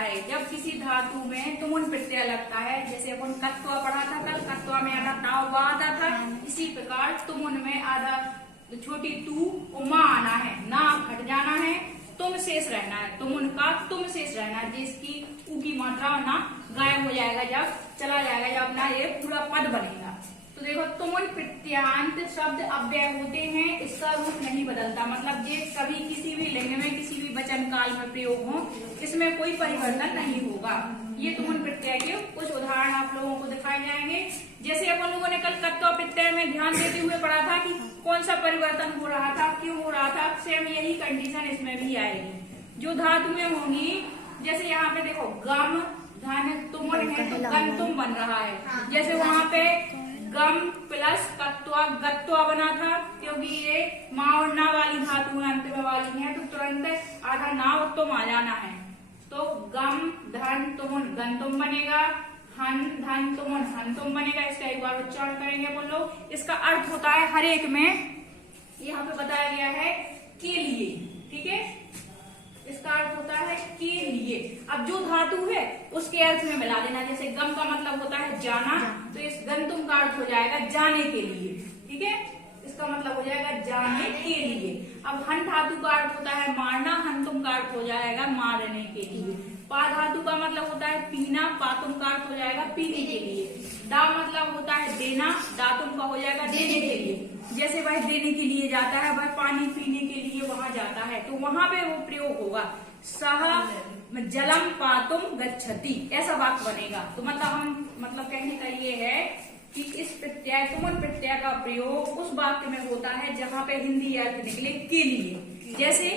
है जब किसी धातु में तुमुन प्रत्यय लगता है, जैसे अपन कत्वा पढ़ा था कल, कत्वा में आधा टाव आता था, इसी प्रकार तुमुन में आधा छोटी तू उमा आना है, ना हट जाना है, तुम शेष रहना है, तुमुन का तुम शेष रहना है, जिसकी ऊ की मात्रा ना गायब हो जाएगा जब चला जाएगा, जब अपना ये पूरा पद बनेगा। तो देखो तुमुन प्रत्यांत शब्द अव्यय होते हैं, इसका रूप नहीं बदलता, मतलब ये कभी किसी भी लिंग में किसी भी वचन काल में प्रयोग हो, इसमें कोई परिवर्तन नहीं होगा। ये तुमुन प्रत्यय के कुछ उदाहरण आप लोगों को दिखाए जाएंगे। जैसे अपन लोगों ने कल कत्वा प्रत्यय में ध्यान देते हुए पढ़ा था कि कौन सा परिवर्तन हो रहा था, क्यों हो रहा था, सेम यही कंडीशन इसमें भी आएगी। जो धातुएं होंगी, जैसे यहाँ पे देखो गम धन तुमुन है तो गन तुम बन रहा है, जैसे वहाँ पे गम प्लस कत्वा गत्वा बना था, क्योंकि ये माँ और ना वाली धातु अंत में वाली है, तो तुरंत आधा ना और तुम आ जाना है, तो गम धन तुमुन गन तुम बनेगा, हन धन तुमुन हन तुम बनेगा। इसका एक बार उच्चारण करेंगे अपन लोग। इसका अर्थ होता है हर एक में, यहाँ पे बताया गया है के लिए, ठीक है, इसका अर्थ होता है के लिए। अब जो धातु है उसके अर्थ में मिला देना, जैसे गम का मतलब होता है जाना, तो इस गंतुम का अर्थ हो जाएगा जाने के लिए, ठीक है, इसका मतलब हो जाएगा जाने के लिए। अब हन धातु का अर्थ होता है मारना, हंतुम का अर्थ हो जाएगा मारने के लिए। पा धातु का मतलब होता है पीना, पातुम का अर्थ हो जाएगा पीने के लिए। दा मतलब होता है देना, दातुम का हो जाएगा देने के लिए। जैसे वह देने के लिए जाता है, वह पानी पीने के लिए वहां जाता है, तो वहां पे वो प्रयोग होगा सह जलम पातुम गच्छति, ऐसा वाक्य बनेगा। तो मतलब कहने का ये है कि इस प्रत्यय तुमुन प्रत्यय का प्रयोग उस वाक्य में होता है जहाँ पे हिंदी अर्थ निकले के लिए। जैसे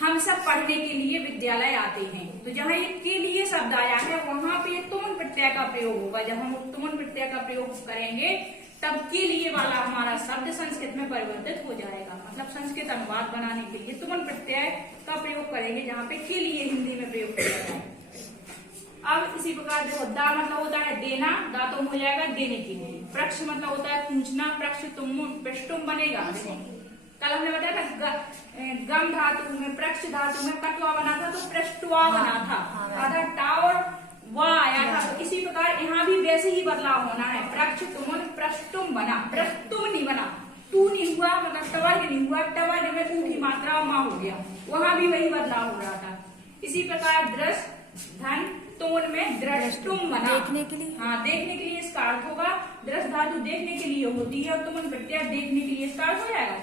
हम सब पढ़ने के लिए विद्यालय आते हैं, तो जहाँ ये के लिए शब्द आया है वहां पे तुमुन प्रत्यय का प्रयोग होगा। जब हम तुमुन प्रत्यय का प्रयोग करेंगे तब के लिए वाला हमारा शब्द संस्कृत में परिवर्तित हो जाएगा, मतलब संस्कृत अनुवाद बनाने के लिए तुमुन प्रत्यय का प्रयोग करेंगे जहाँ पे के लिए हिंदी में प्रयोग किया जाता है। अब इसी प्रकार देखो दा मतलब होता है देना, दातुम हो जाएगा देने के लिए। प्रक्ष मतलब होता है पूछना, प्रक्ष तुमुन पृष्ठुम बनेगा। कल हमने बताया था गम धातु में प्रक्ष धातु में कटवा बना था तो पृष्ठवा बना था, आधा टावर वाह आया था। तो इसी प्रकार यहाँ भी वैसे ही बदलाव होना है, प्रक्ष तुमुन पृष्ठुम बना, पृष्ठुम नहीं बना, तू नहीं हुआ, मतलब टवर्ग नहीं हुआ, टवर्ग में ऊ की मात्रा माँ हो गया, वहां भी वही बदलाव हो रहा था। इसी प्रकार दृश धन तुमुन में दृष्टुम बना, देखने के लिए, हाँ देखने के लिए इसका अर्थ होगा। दृश धातु देखने के लिए होती है और तुमुन प्रत्यय देखने के लिए इसका अर्थ हो जाएगा।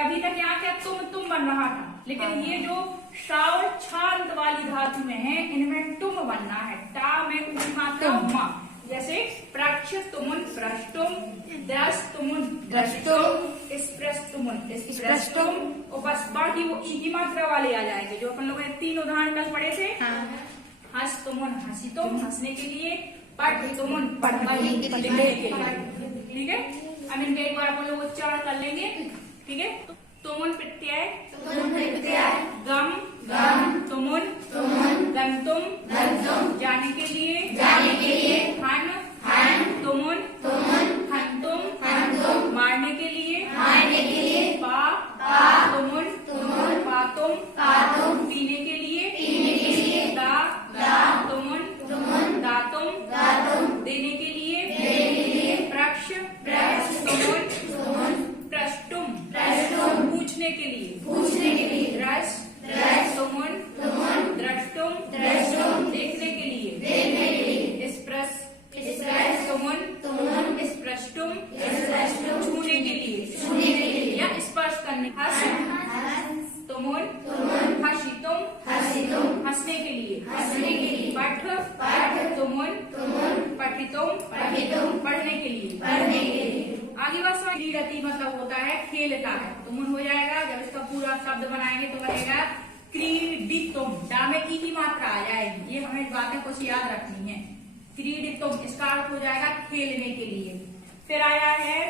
अभी तक यहाँ क्या तुम बन रहा था, लेकिन ये जो टा और छांत वाली धातु में है इनमें तुम बनना है, टा में ऊपरी मात्रा मा। जैसे प्रक्ष तुमुन प्रष्टुम, दस तुमुन दृष्टुम, स्पृश तुमुन स्पृष्टुम, और बस बाकी वो ई की मात्रा वाले आ जाएंगे जो अपन लोगों ने 3 उदाहरण कल पढ़े थे। हंस तुमुन हंसितुम हंसने के लिए, पढ़ तुमुन पढ़ने के लिए, ठीक है। अब इनका एक बार अपन लोग उच्चारण कर लेंगे, ठीक है। तुमुन प्रत्यय गम तुमुन गंतुम जाने के लिए, हन तुमुन हंतुम मारने के लिए, पा तुमुन पातुम पीने के लिए, दा तुमुन दातुम देने के लिए, प्रक्ष तुमुन प्रष्टुम पूछने के लिए, रस तुमुन द्रष्टुम देखने के लिए, स्पृश तुमुन स्पृष्टुम छूने के लिए या स्पर्श करने, हस तुमुन हसितुम हंसने के लिए, पठ तुमुन पठितुम पढ़ने के लिए। आगे बात समझ, क्रीडति मतलब होता है खेलता है, तुमुन हो जाएगा। जब इसका पूरा शब्द बनाएंगे तो बनेगा क्रीडितुम, डा में की मात्रा आ जाएगी, ये हमें बातें कुछ याद रखनी है। क्रीडितुम इसका अर्थ हो जाएगा खेलने के लिए। फिर आया है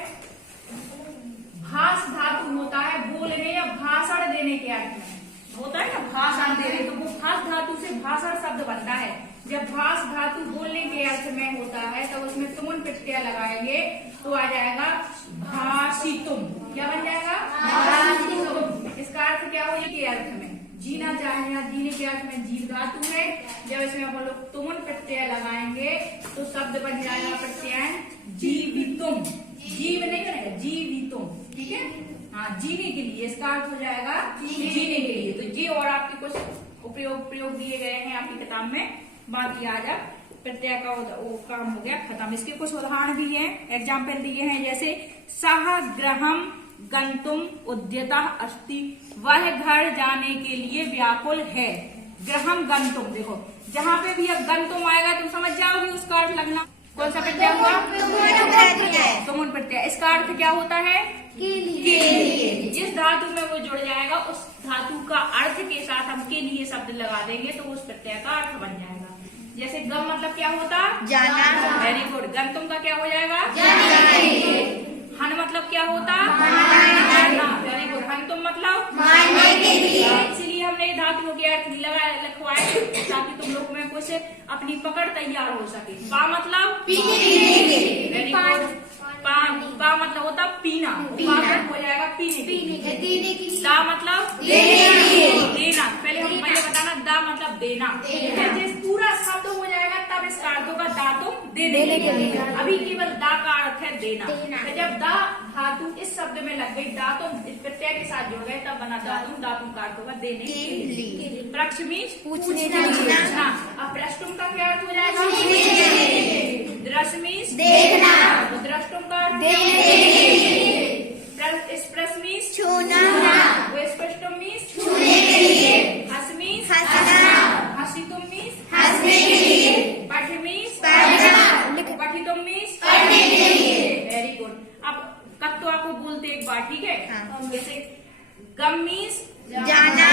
भाष धातु होता है बोलने या भाषण देने के अर्थ में, होता है ना भाषण दे रहे, तो वो भाष धातु से भाषण शब्द बनता है। जब भाष धातु बोलने के अर्थ में होता है तो उसमें तुमुन प्रत्यय लगाएंगे तो आ जाएगा भाषितुम। क्या बन जाएगा? भाषितुम। इसका अर्थ क्या हो, ये के अर्थ में जीना चाहे या जीने के अर्थ में जीव धातु है। जब इसमें हम लोग तुमुन प्रत्यय लगाएंगे तो शब्द बन जाएगा प्रत्यय जीवितुम। जीव नहीं बनेगा, जीवितुम, ठीक है। हाँ, जीने के लिए, इसका अर्थ हो जाएगा जीने के लिए। तो ये और आपके कुछ प्रयोग दिए गए हैं आपकी किताब में। बाकी आज आप प्रत्यय का वो काम हो गया खत्म। इसके कुछ उदाहरण भी हैं, एग्जाम्पल दिए हैं, जैसे सह गृहम गंतुम उद्यता अस्ति, वह घर जाने के लिए व्याकुल है। गृहम गंतुम, देखो जहाँ पे भी अब गंतुम आएगा तुम समझ जाओगे उसका अर्थ लगना। कौन सा प्रत्यय हुआ? तुमुन प्रत्यय। इसका अर्थ क्या होता है? के लिए। जिस धातु में वो जुड़ जाएगा उस धातु का अर्थ के साथ हम के लिए शब्द लगा देंगे तो उस प्रत्यय का अर्थ बन जाएगा। जैसे गम मतलब क्या होता? जाना। Very good. गंतुम का क्या हो जाएगा? जाना। हन मतलब क्या होता? मारना। Very good. हंतुम मतलब मारने के लिए। इसलिए हमने धातुओं के अर्थ लिखवाए ताकि तुम लोग में कुछ अपनी पकड़ तैयार हो सके। पा मतलब पीने के लिए। Very good. पा मतलब होता पीना, हो जाएगा पीने के लिए। दा मतलब देना। पहले बताना दा मतलब देना। जिस पूरा शब्द हो जाएगा तब इसका अर्थ होगा दातुम, देने के लिए। अभी केवल दा का अर्थ है देना। तो जब दा धातु इस शब्द में लग गई, दातुम इस प्रत्यय के साथ जुड़ गए, तब बना दातुम। दातुम का अर्थ होगा देने के लिए। प्रक्षमीज पूछने के लिए। अब प्रष्टुम का क्या अर्थ हो जाएगा? द्रष्मीज देखना। द्रष्टुम का अर्थ स्प्रशमीज छूना। वो स्पष्टमीज छूने के लिए। हसमीज हंसना। हसितुमीज हंसने के लिए। पठमीज पढ़ना। पठितुमीज पढ़ने के लिए। Very good. अब कब तो आपको बोलते एक बार, ठीक है? जैसे गमीज जाना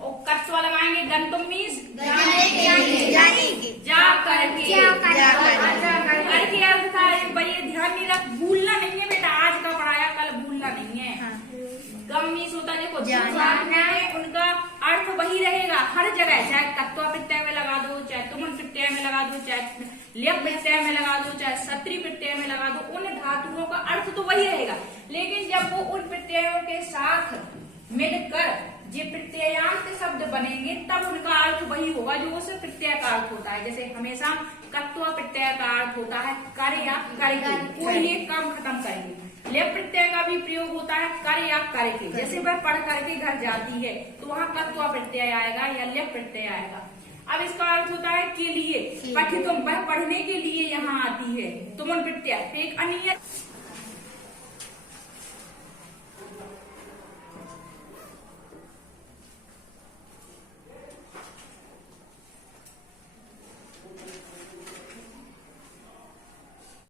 और कत्वा लगाएंगे। गंतुमीज जाने के। जा करके। करके अर्थ था भाई, ध्यान नहीं रख, भूलना नहीं है बेटा। आज का पढ़ाया कल भूलना नहीं है। गमीज होता देखो जाना है, उनका अर्थ वही रहेगा हर जगह, चाहे कत्वा प्रत्यय में लगा दो, चाहे तुमुन प्रत्यय में लगा दो, चाहे ल्यप प्रत्यय में लगा दो, चाहे सत्री प्रत्यय में लगा दो, उन धातुओं का अर्थ तो वही रहेगा। लेकिन जब वो उन प्रत्ययों के साथ मिलकर जो प्रत्ययांत शब्द बनेंगे तब उनका अर्थ वही होगा जो उस प्रत्यय का अर्थ होता है। जैसे हमेशा कत्वा प्रत्यय का अर्थ होता है कर या करके, कोई एक काम खत्म करेंगे। लेप प्रत्यय का भी प्रयोग होता है कर या करके। जैसे वह पढ़ करके घर जाती है तो वहाँ कत्वा प्रत्यय आएगा या लेप प्रत्यय आएगा। अब इसका अर्थ होता है के लिए। पठितुम, वह पढ़ने के लिए यहाँ आती है। तुमुन प्रत्यय। एक अन्य